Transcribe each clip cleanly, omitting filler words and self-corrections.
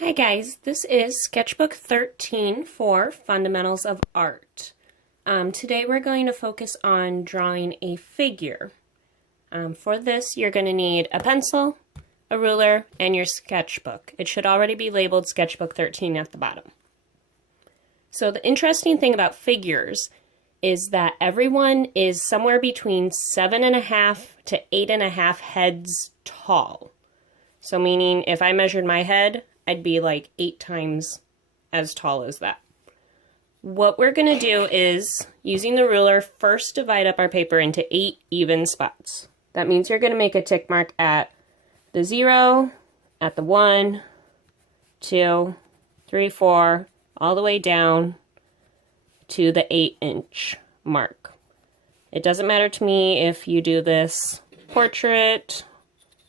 Hi guys, this is Sketchbook 13 for Fundamentals of Art. Today we're going to focus on drawing a figure. For this you're going to need a pencil, a ruler, and your sketchbook. It should already be labeled Sketchbook 13 at the bottom. So the interesting thing about figures is that everyone is somewhere between 7.5 to 8.5 heads tall. So meaning if I measured my head, I'd be like 8 times as tall as that. What we're going to do is, using the ruler, first divide up our paper into 8 even spots. That means you're going to make a tick mark at the 0, at the 1, 2, 3, 4, all the way down to the 8-inch mark. It doesn't matter to me if you do this portrait,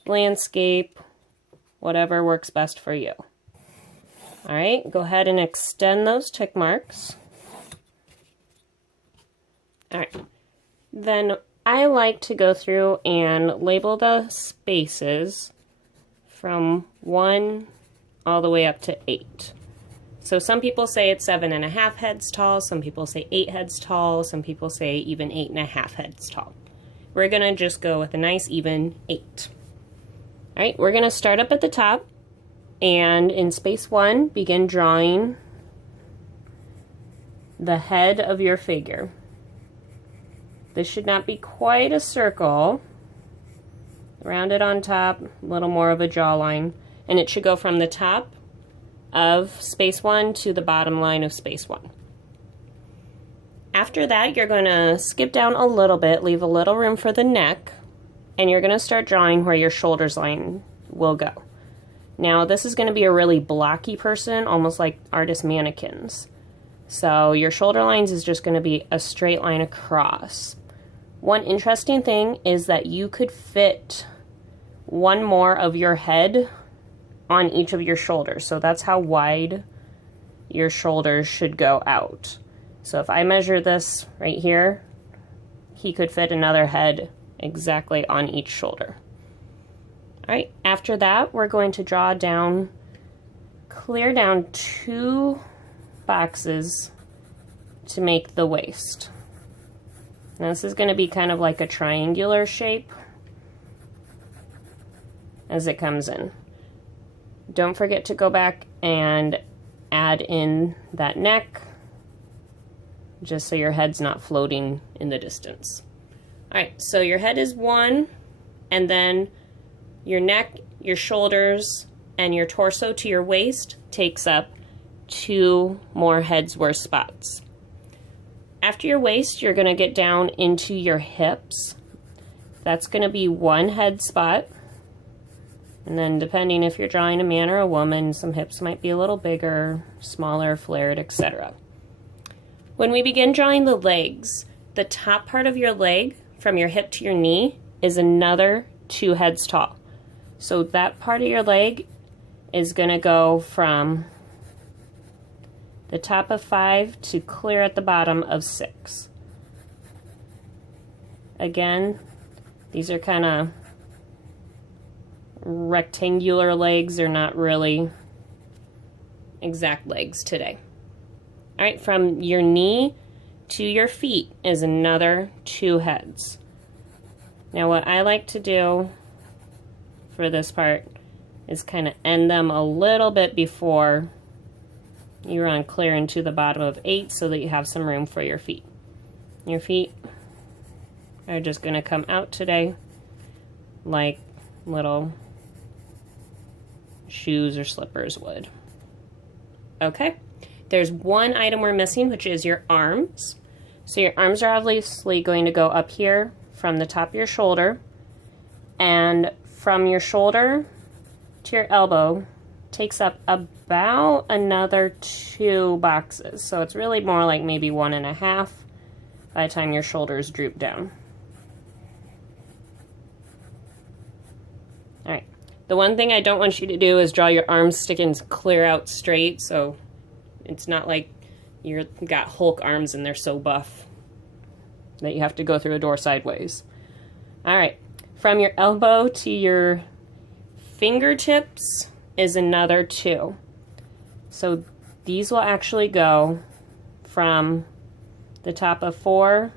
landscape, whatever works best for you. All right, go ahead and extend those tick marks. All right, then I like to go through and label the spaces from 1 all the way up to 8. So some people say it's 7.5 heads tall, some people say 8 heads tall, some people say even 8.5 heads tall. We're gonna just go with a nice even 8. All right, we're gonna start up at the top. And in space 1, begin drawing the head of your figure. This should not be quite a circle. Rounded on top, a little more of a jawline. And it should go from the top of space 1 to the bottom line of space 1. After that, you're going to skip down a little bit, leave a little room for the neck, and you're going to start drawing where your shoulders line will go. Now, this is going to be a really blocky person, almost like artist mannequins. So your shoulder lines is just going to be a straight line across. One interesting thing is that you could fit one more of your head on each of your shoulders. So that's how wide your shoulders should go out. So if I measure this right here, he could fit another head exactly on each shoulder. All right, after that, we're going to draw down, clear down 2 boxes to make the waist. Now this is going to be kind of like a triangular shape as it comes in. Don't forget to go back and add in that neck, just so your head's not floating in the distance. All right, so your head is 1, and then your neck, your shoulders, and your torso to your waist takes up 2 more heads worth spots. After your waist, you're going to get down into your hips. That's going to be 1 head spot. And then depending if you're drawing a man or a woman, some hips might be a little bigger, smaller, flared, etc. When we begin drawing the legs, the top part of your leg from your hip to your knee is another 2 heads tall. So that part of your leg is going to go from the top of 5 to clear at the bottom of 6. Again, these are kind of rectangular legs. They're not really exact legs today. All right, from your knee to your feet is another 2 heads. Now what I like to do for this part is kind of end them a little bit before you run clear into the bottom of 8 so that you have some room for your feet. Your feet are just going to come out today like little shoes or slippers would. Okay, there's one item we're missing, which is your arms. So your arms are obviously going to go up here from the top of your shoulder, and from your shoulder to your elbow takes up about another 2 boxes. So it's really more like maybe 1.5 by the time your shoulders droop down. All right. The one thing I don't want you to do is draw your arms sticking clear out straight, so it's not like you've got Hulk arms and they're so buff that you have to go through a door sideways. All right. From your elbow to your fingertips is another 2. So these will actually go from the top of 4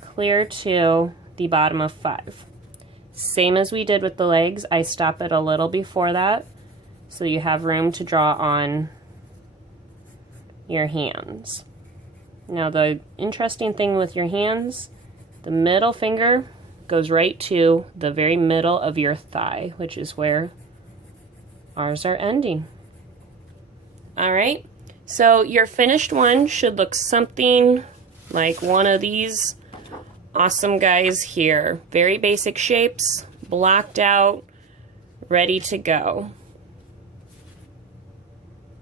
clear to the bottom of 5. Same as we did with the legs, I stop it a little before that so you have room to draw on your hands. Now the interesting thing with your hands, the middle finger goes right to the very middle of your thigh, which is where ours are ending. Alright, so your finished one should look something like one of these awesome guys here. Very basic shapes, blocked out, ready to go.